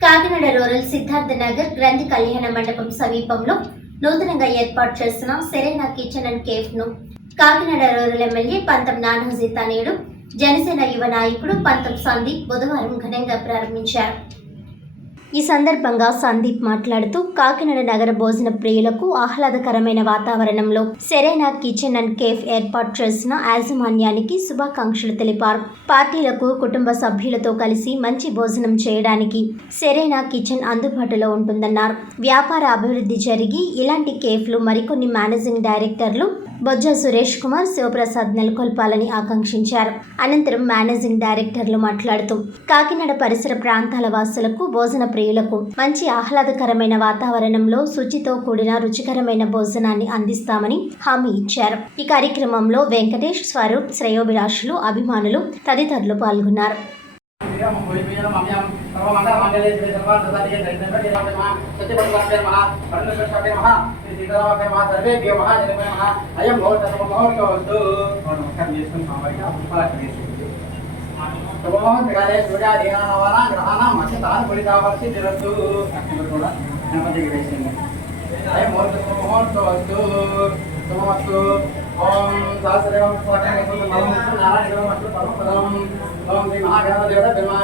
Kakinada rural Siddhartha Nagar గ్రంథి కళ్యాణ మండపం సమీపంలో నూతనంగా ఏర్పాటు చేసిన సెరెనా కిచెన్ అండ్ కేఫ్ను కాకినాడ రూరల్ ఎమ్మెల్యే పంతం నానాజీ తనేడు జనసేన యువ నాయకుడు పంతం సందీప్ బుధవారం ఘనంగా ప్రారంభించారు. ఈ సందర్భంగా సందీప్ మాట్లాడుతూ కాకినాడ నగర భోజన ప్రియులకు ఆహ్లాదకరమైన వాతావరణంలో సెరేనా కిచెన్ అండ్ కేఫ్ ఏర్పాటు చేసిన యాజమాన్యానికి శుభాకాంక్షలు తెలిపారు. పార్టీలకు కుటుంబ సభ్యులతో కలిసి మంచి భోజనం చేయడానికి సెరేనా కిచెన్ అందుబాటులో ఉంటుందన్నారు. వ్యాపార అభివృద్ధి జరిగి ఇలాంటి కేఫ్లు మరికొన్ని మేనేజింగ్ డైరెక్టర్లు బొజ్జ సురేష్ కుమార్ శివప్రసాద్ నెలకొల్పాలని ఆకాంక్షించారు. అనంతరం మేనేజింగ్ డైరెక్టర్లు మాట్లాడుతూ కాకినాడ పరిసర ప్రాంతాల వాసులకు భోజన ప్రియులకు మంచి ఆహ్లాదకరమైన వాతావరణంలో శుచితో కూడిన రుచికరమైన భోజనాన్ని అందిస్తామని హామీ ఇచ్చారు. ఈ కార్యక్రమంలో వెంకటేష్ స్వరూప్ శ్రేయోభిలాషులు అభిమానులు తదితరులు పాల్గొన్నారు. శుభమోహంతకాలే సూర్యాధీనావాన గ్రహాణ మత్స్యతాన్ని పొడి కావాల్సి తిరద్దు కూడా గణపతికి వేసింది అదే ముహూర్తం వస్తు శుభమస్తు ఓం సహస్రదేవం నారాయణ పరమపదం ఓం శ్రీ మహాగణపతి బ్రహ్మ